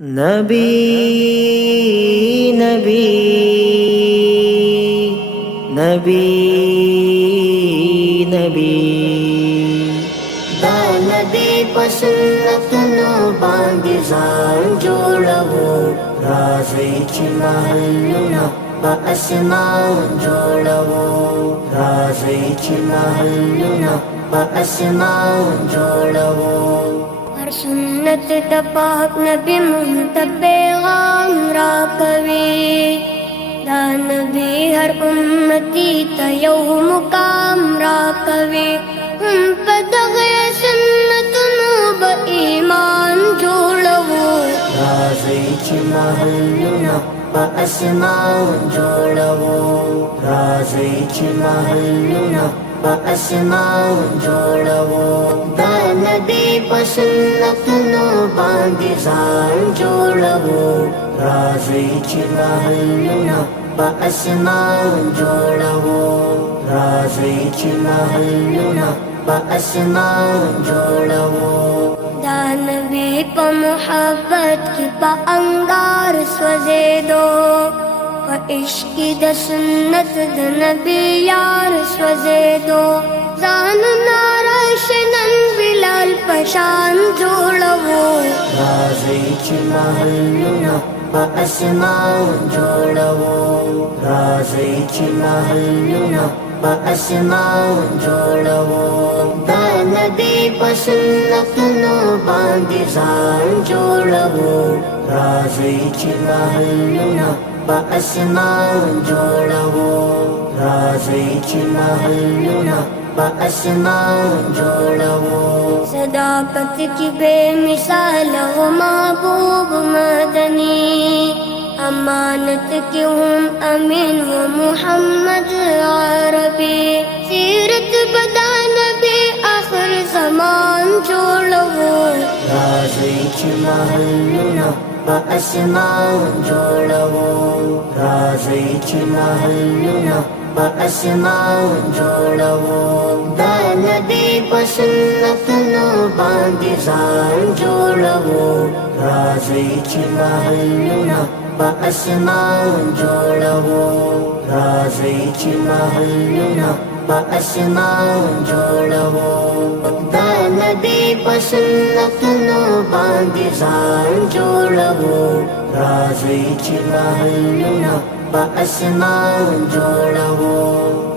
नबी नबी नबी नबी नबी पसन्नतनो बांदिजान जोड़वो राजैची महल्लुना बअस्मान जोड़वो राजैची महल्लुना बअस्मान जोड़वो हर सुन्नत तपाक नबी मुहतबेगाम राकवे दा नबी हर उम्मती तयौ मुकाम राकवे हम पदगे सुन्नतनो ईमान जोड़वो राजैची महल्लुना बअस्मान जोड़वो राजैची महल्लुना बअस्मान जोड़वो दा नबी पसन्नतनो बांदिजान जोड़वो राजैची महल्लुना बअस्मान जोड़वो राजैची महल्लुना बअस्मान जोड़वो दा नबी प मोहब्बत की पा अंगार स्वजे दो प इश्की द सुन्नत द नबी यार स्वजे दो जान नाराशनन बिलाल पशान जोड़वो राजैची महल्लुना बअस्मान जोड़वो राजैची महल्लुना बअस्मान जोड़वो दा नबी पसन्नतनो बांदिजान जोड़वो राजैची महल्लुना बअस्मान जोड़वो राजैची महल्लुना बअस्मान जोड़वो सदाकत की बेमिसाल हो महबूब मदनी अमानत की हम अमीन हो मुहम्मद अरबी सीरत बदा नबी आखिर ज़मान जोड़वो राजैची महल्लुना बअस्मान जोड़वो राजैची महल्लुना बअस्मान जोड़वो दा नबी पसन्नतनो बांदिजान जोड़वो राजैची महल्लुना बअस्मान जोड़वो राजैची महल्लुना बअस्मान जोड़वो दा नबी पसन्नतनो बांदिजान जोड़वो राजैची महल्लुना बअस्मान जोड़वो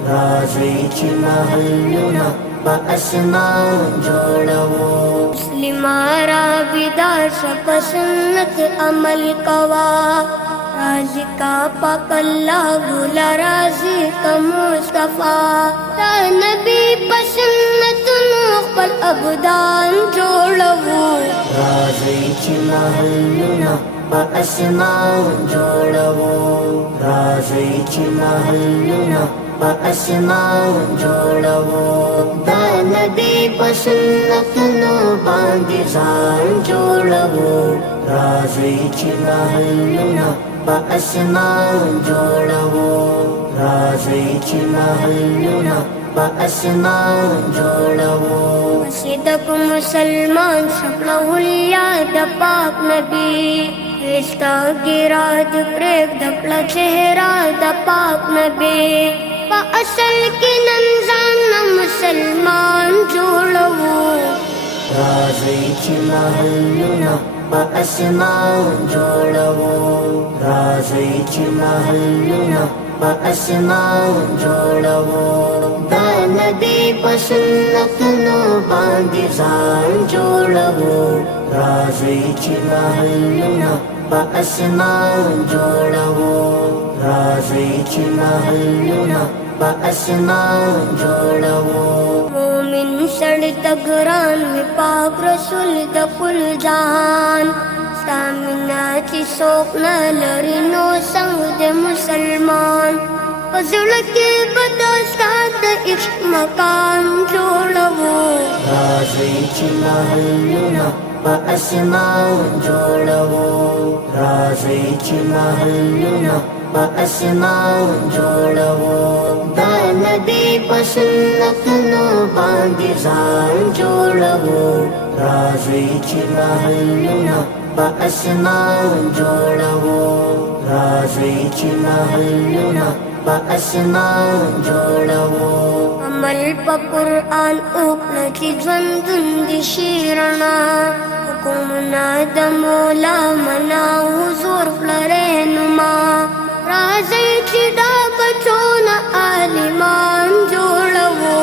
राजैची महल्लुना बअस्मान जोड़वो मुस्लिमारा बिदार शक सुन्नत अमल कवा राज़ी का पाक अल्लाह भूला राज़ी का मुस्तफ़ा ता नबी पसन्नत पर अबदान जोड़वो राजैची महल्लुना बअस्मान जोड़वो राजैची महल्लुना बअस्मान जोड़वो दा नबी पसन्नतनो बांदिजान जोड़वो राजैची महल्लुना बअस्मान जोड़वो राजैची महल्लुना बअस्मान जोड़वो सिदक मुसलमान शकलहुल्या द पाक नबी रिश्ता गिराद प्रेक दपला चेहरा द पाक नबी पा असल की नंजान मुसलमान जोड़वो राजैची महल्लुना बअस्मान जोड़वो राजैची महल्लुना बअस्मान जोड़वो दा नबी पसन्नतनो बांदिजान जोड़वो राजैची महल्लुना बअस्मान जोड़वो राजैची महल्लुना बअस्मान जोड़वो मोमिन सड़त ग्रान में पाक रसूल द कुल जहान सामिनाची सोक न लरिनो संग दे मुसलमान फजल के बदस्ताद इश्क मकान जोड़वो राजैची महल्लुना बअस्मान जोड़वो राज़ेची महल्लुना व अस्मान जोड़वो दा नबी पसन्नतनो बांदिजान जोड़वो राज़ेची महल्लुना व अस्मान जोड़वो राज़ेची महल्लुना व अस्मान जोड़वो अमल प कुर्आन उपलची ज्वंदुंदी शिरणा हुकुमना दमोला मना हुजूर फ्लरेनुमा राज़ेची दा बचोना आलिमान जोड़वो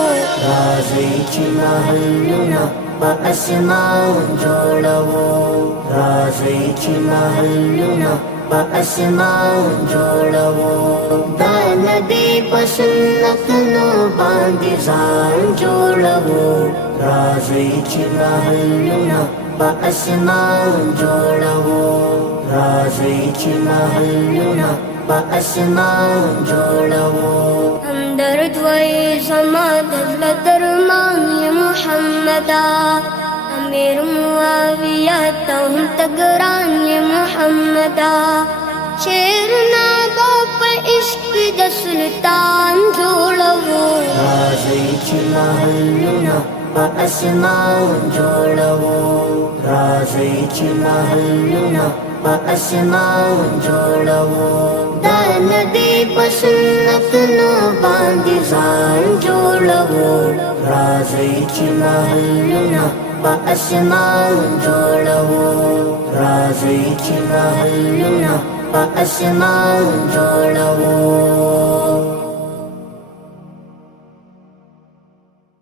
राज़ेची महल्लुना व अस्मान जोड़वो राज़ेची महल्लुना व अस्मान जोड़वो दा नबी पसन्नतनो बांदिजान जोड़वो राज़ेची महल्लुना व अस्मान जोड़वो राज़ेची महल्लुना व अस्मान जोड़वो हमदर्द वै ज़मा दज़्ल दरमान ये मुहम्मदा अमीर मुआविया तहम तगरान ये मुहम्मदा शेरना बाप इश्क द सुल्तान जोड़वो राज़ेची महल्लुना व अस्मान जोड़वो राज़ेची महल्लुना व अस्मान जोड़वो दा नबी पसन्नतनो बांदिजान जोड़वो राज़ेची महल्लुना व अस्मान जोड़वो राज़ेची महल्लुना व अस्मान जोड़वो।